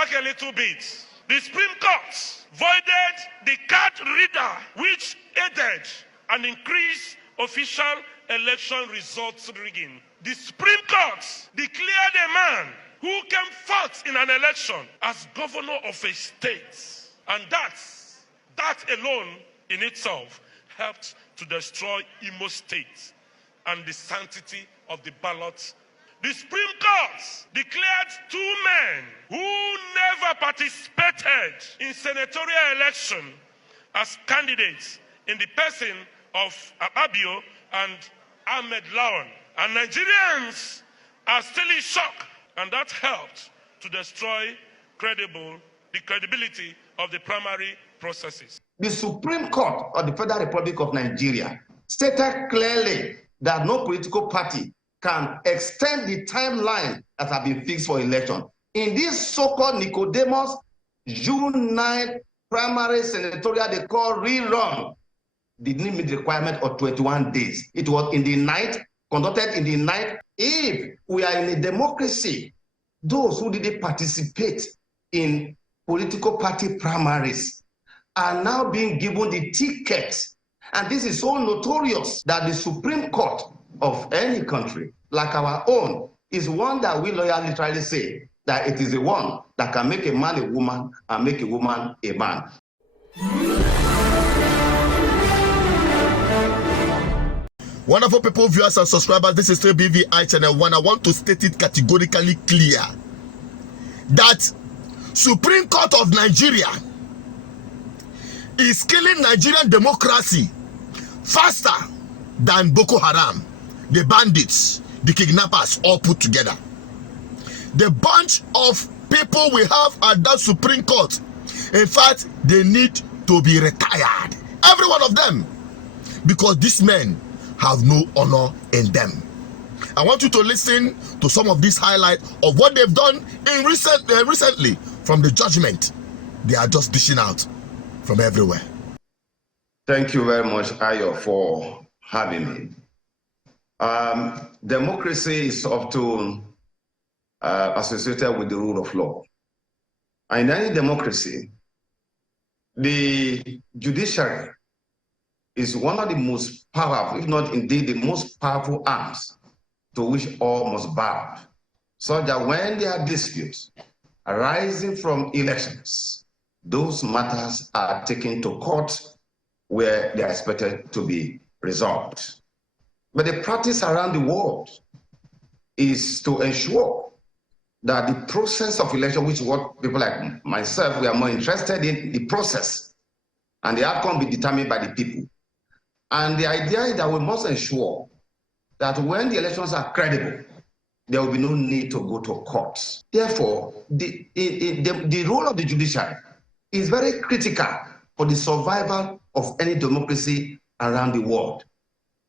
back a little bit. The Supreme Court voided the card reader which aided and increased official election results rigging. The Supreme Court declared a man who came fourth in an election as governor of a state. And that alone in itself helped to destroy Imo State and the sanctity of the ballot. The Supreme Court declared two men who never participated in senatorial election as candidates in the person of Abio and Ahmed Lawan. And Nigerians are still in shock, and that helped to destroy the credibility of the primary processes. The Supreme Court of the Federal Republic of Nigeria stated clearly that no political party can extend the timeline that have been fixed for election. In this so-called Nicodemus June 9 primary senatorial they call rerun, they didn't meet the requirement of 21 days. It was in the night, conducted in the night. If we are in a democracy, those who didn't participate in political party primaries are now being given the ticket. And this is so notorious that the Supreme Court of any country like our own is one that we lawyers literally say that it is the one that can make a man a woman and make a woman a man. Wonderful people, viewers and subscribers, this is still BVI Channel 1. I want to state it categorically clear that Supreme Court of Nigeria is killing Nigerian democracy faster than Boko Haram, the bandits, the kidnappers all put together. The bunch of people we have at that Supreme Court, in fact, they need to be retired. Every one of them. Because these men have no honor in them. I want you to listen to some of these highlights of what they've done in recently from the judgment they are just dishing out from everywhere. Thank you very much, Ayo, for having me. Democracy is often associated with the rule of law. And in any democracy, the judiciary is one of the most powerful, if not indeed the most powerful arms to which all must bow, so that when there are disputes arising from elections, those matters are taken to court where they are expected to be resolved. But the practice around the world is to ensure that the process of election, which is what people like myself, we are more interested in, the process, and the outcome be determined by the people. And the idea is that we must ensure that when the elections are credible, there will be no need to go to courts. Therefore, the role of the judiciary is very critical for the survival of any democracy around the world.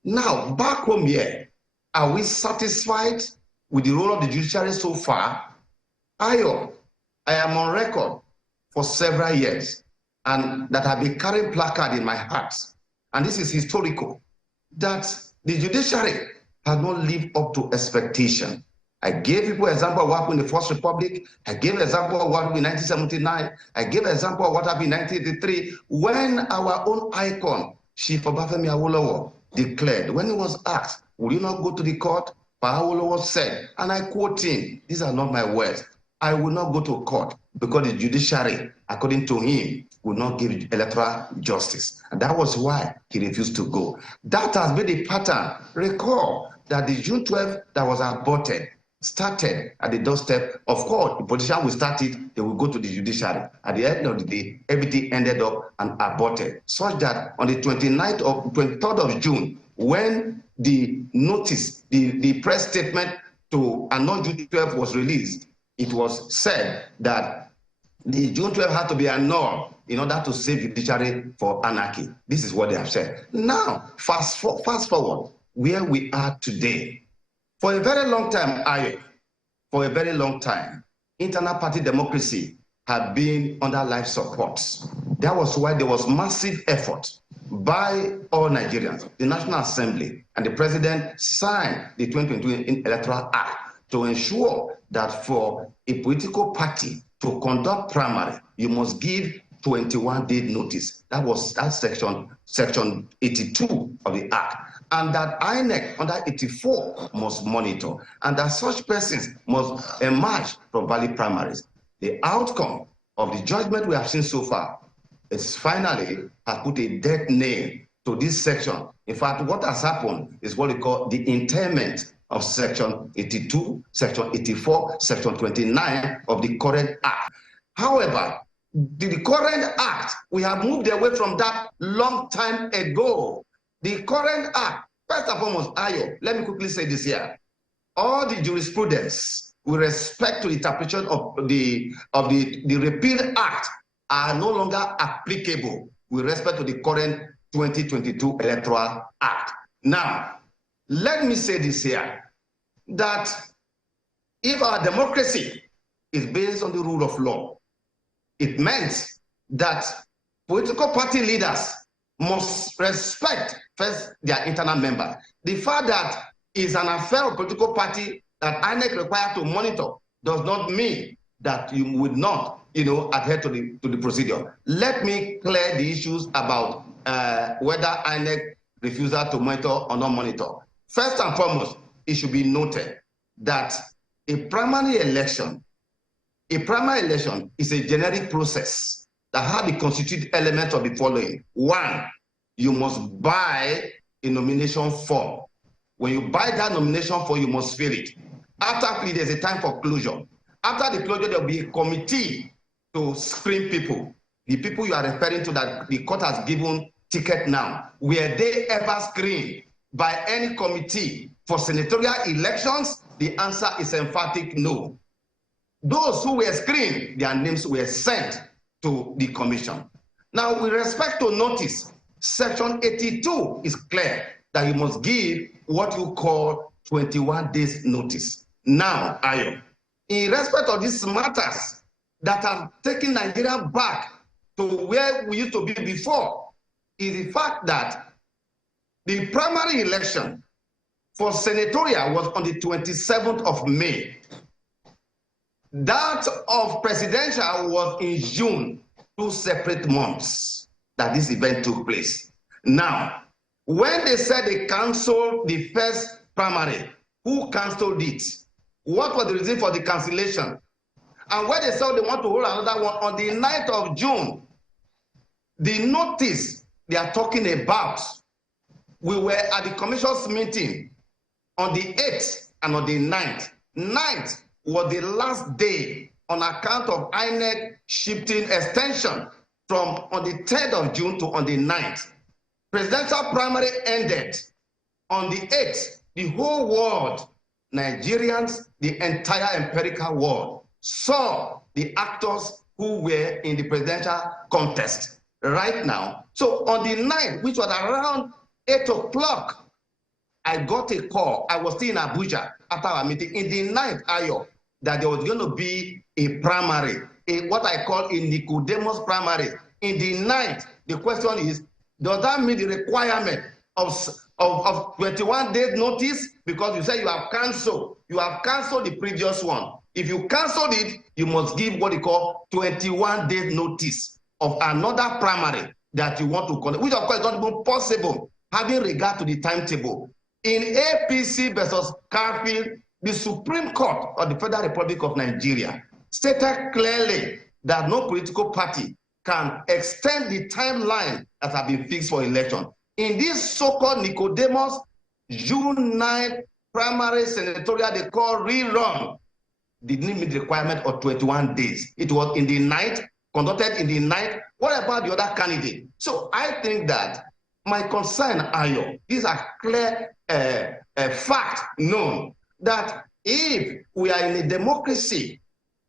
Now, back home here, are we satisfied with the role of the judiciary so far? I am on record for several years, and that I've been carrying placard in my heart, and this is historical, that the judiciary has not lived up to expectation. I gave people an example of what happened in the First Republic. I gave an example of what happened in 1979. I gave an example of what happened in 1983, when our own icon, Chief Obafemi Awolowo, declared, when he was asked, will you not go to the court? Awolowo said, and I quote him, these are not my words, I will not go to court because the judiciary, according to him, will not give electoral justice. And that was why he refused to go. That has been the pattern. Recall that the June 12th that was aborted started at the doorstep. Of course, the politician will start it, they will go to the judiciary. At the end of the day, everything ended up and aborted, such that on the 23rd of June, when the notice, the press statement to annul June 12th was released, it was said that the June 12th had to be annulled in order to save judiciary for anarchy. This is what they have said. Now, fast forward, where we are today. For a very long time, for a very long time, internal party democracy had been under life support. That was why there was massive effort by all Nigerians. The National Assembly and the President signed the 2022 Electoral Act to ensure that for a political party to conduct primary, you must give 21-day notice. That's section 82 of the Act. And that INEC under 84 must monitor, and that such persons must emerge from valid primaries. The outcome of the judgment we have seen so far is finally has put a dead nail to this section. In fact, what has happened is what we call the interment of section 82, section 84, section 29 of the current Act. However, the current Act, we have moved away from that long time ago. The current Act, first and foremost, Ayo, let me quickly say this here. All the jurisprudence with respect to the interpretation of the repeal Act are no longer applicable with respect to the current 2022 Electoral Act. Now, let me say this here, that if our democracy is based on the rule of law, it meant that political party leaders must respect first their internal members. The fact that it's an affair of political party that INEC required to monitor does not mean that you would not, adhere to the procedure. Let me clear the issues about whether INEC refusal to monitor or not monitor. First and foremost, it should be noted that a primary election is a generic process that has the constituent elements of the following. One, you must buy a nomination form. When you buy that nomination form, you must fill it. After there's a time for closure. After the closure, there'll be a committee to screen people. The people you are referring to that the court has given ticket now, were they ever screened by any committee for senatorial elections? The answer is emphatic no. Those who were screened, their names were sent to the commission. Now, with respect to notice, section 82 is clear that you must give what you call 21 days notice. Now, Ayo, in respect of these matters that have taken Nigeria back to where we used to be before, is the fact that the primary election for senatorial was on the 27th of May. That of presidential was in June, 2 separate months that this event took place. Now, when they said they canceled the first primary, who canceled it? What was the reason for the cancellation? And when they said they want to hold another one on the 9th of June, the notice they are talking about, we were at the commission's meeting on the 8th and on the 9th. 9th was the last day on account of INEC shifting extension from on the 3rd of June to on the 9th. Presidential primary ended on the 8th. The whole world, Nigerians, the entire empirical world, saw the actors who were in the presidential contest right now. So on the 9th, which was around 8 o'clock, I got a call. I was still in Abuja after our meeting. In the 9th, Ayo, that there was going to be a primary, what I call a Nicodemus primary. In the 9th, the question is, does that meet the requirement of 21 days notice? Because you say you have canceled the previous one. If you canceled it, you must give what they call 21 days notice of another primary that you want to conduct, which of course is not even possible, having regard to the timetable. In APC versus Carfield, the Supreme Court of the Federal Republic of Nigeria stated clearly that no political party can extend the timeline that have been fixed for election. In this so-called Nicodemus June 9 primary senatorial they call rerun, didn't meet the requirement of 21 days. It was in the night, conducted in the night. What about the other candidate? So I think that my concern, Ayo, these are clear facts known that if we are in a democracy,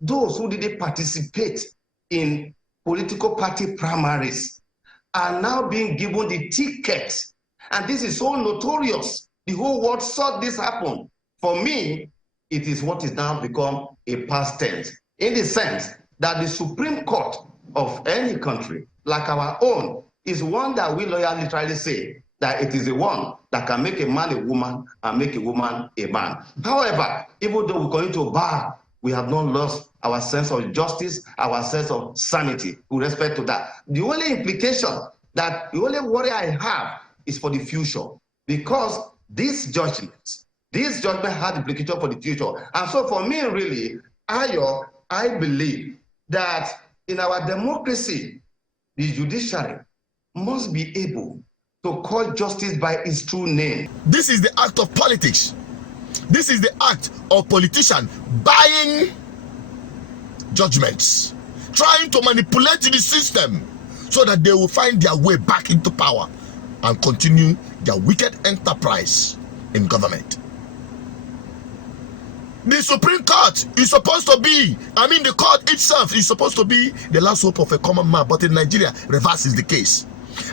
those who didn't participate in political party primaries are now being given the tickets. And this is so notorious. The whole world saw this happen. For me, it is what is now become a past tense, in the sense that the Supreme Court of any country, like our own, is one that we loyally literally say that it is the one that can make a man a woman and make a woman a man. However, even though we're going to bar, we have not lost our sense of justice, our sense of sanity with respect to that. The only implication, that the only worry I have is for the future, because this judgment had implication for the future. And so for me, really, I believe that in our democracy, the judiciary must be able to call justice by its true name. This is the act of politics. This is the act of politicians buying judgments, trying to manipulate the system so that they will find their way back into power and continue their wicked enterprise in government. The Supreme Court is supposed to be, the court itself is supposed to be the last hope of a common man, but in Nigeria, reverse is the case.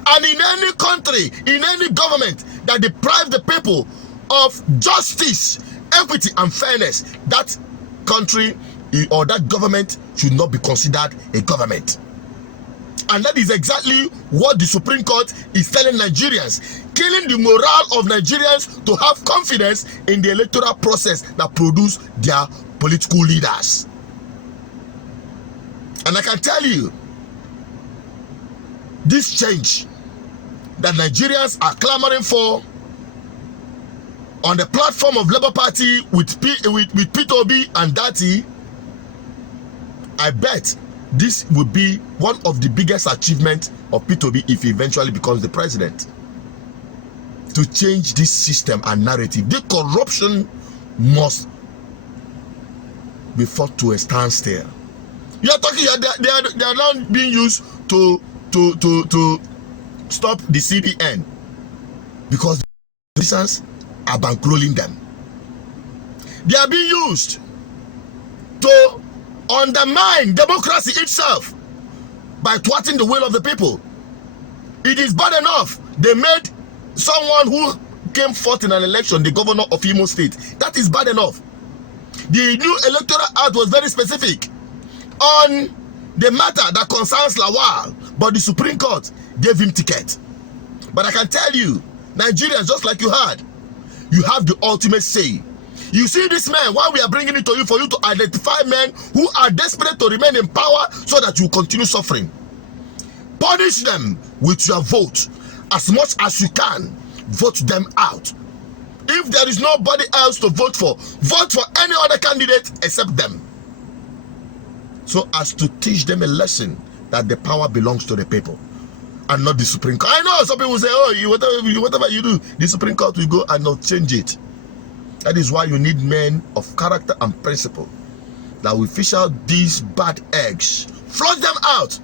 And in any country, in any government that deprives the people of justice, equity, and fairness, that country or that government should not be considered a government. And that is exactly what the Supreme Court is telling Nigerians, killing the morale of Nigerians to have confidence in the electoral process that produce their political leaders. And I can tell you, this change that Nigerians are clamoring for on the platform of Labour Party with Peter Obi and Dati, I bet this will be one of the biggest achievements of Peter Obi if he eventually becomes the president. To change this system and narrative, the corruption must be fought to a standstill. You are talking, they are now being used to stop the CBN because the politicians are bankrolling them. They are being used to undermine democracy itself by thwarting the will of the people. It is bad enough they made someone who came forth in an election the governor of Imo State. That is bad enough. The new electoral act was very specific on the matter that concerns Lawal, but the Supreme Court gave him ticket. But I can tell you, Nigerians, just like you had, you have the ultimate say. You see this man, why we are bringing it to you, for you to identify men who are desperate to remain in power so that you continue suffering. Punish them with your vote as much as you can. Vote them out. If there is nobody else to vote for any other candidate except them, so as to teach them a lesson that the power belongs to the people and not the Supreme Court. I know some people say, oh, whatever you do, the Supreme Court will go and not change it. That is why you need men of character and principle that will fish out these bad eggs, flush them out.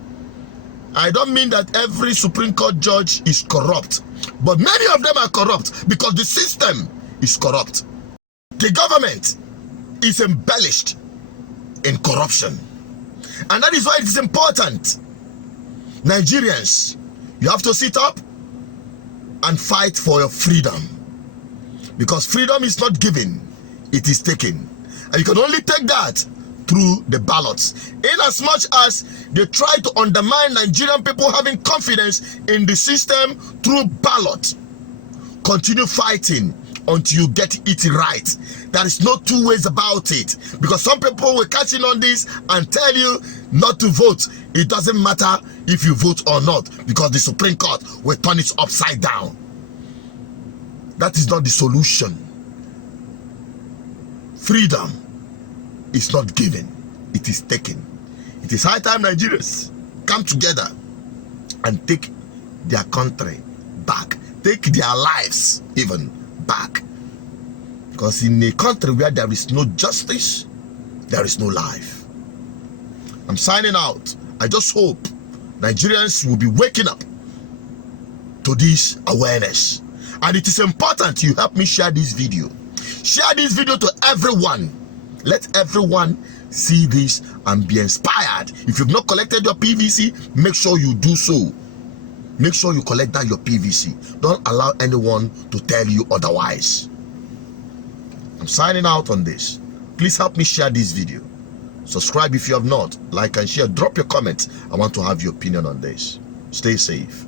I don't mean that every Supreme Court judge is corrupt, but many of them are corrupt because the system is corrupt. The government is embellished in corruption. And that is why it is important, Nigerians, you have to sit up and fight for your freedom. Because freedom is not given, it is taken. And you can only take that through the ballots. In as much as they try to undermine Nigerian people having confidence in the system through ballot, continue fighting until you get it right. There is no two ways about it. Because some people will catch in on this and tell you not to vote. It doesn't matter if you vote or not, because the Supreme Court will turn it upside down. That is not the solution. Freedom is not given, it is taken. It is high time Nigerians come together and take their country back, take their lives even back. Because in a country where there is no justice, there is no life. I'm signing out. I just hope Nigerians will be waking up to this awareness. And it is important you help me share this video. Share this video to everyone. Let everyone see this and be inspired. If you've not collected your PVC, make sure you do so. Make sure you collect that your PVC. Don't allow anyone to tell you otherwise. I'm signing out on this. Please help me share this video. Subscribe if you have not. Like and share. Drop your comments. I want to have your opinion on this. Stay safe.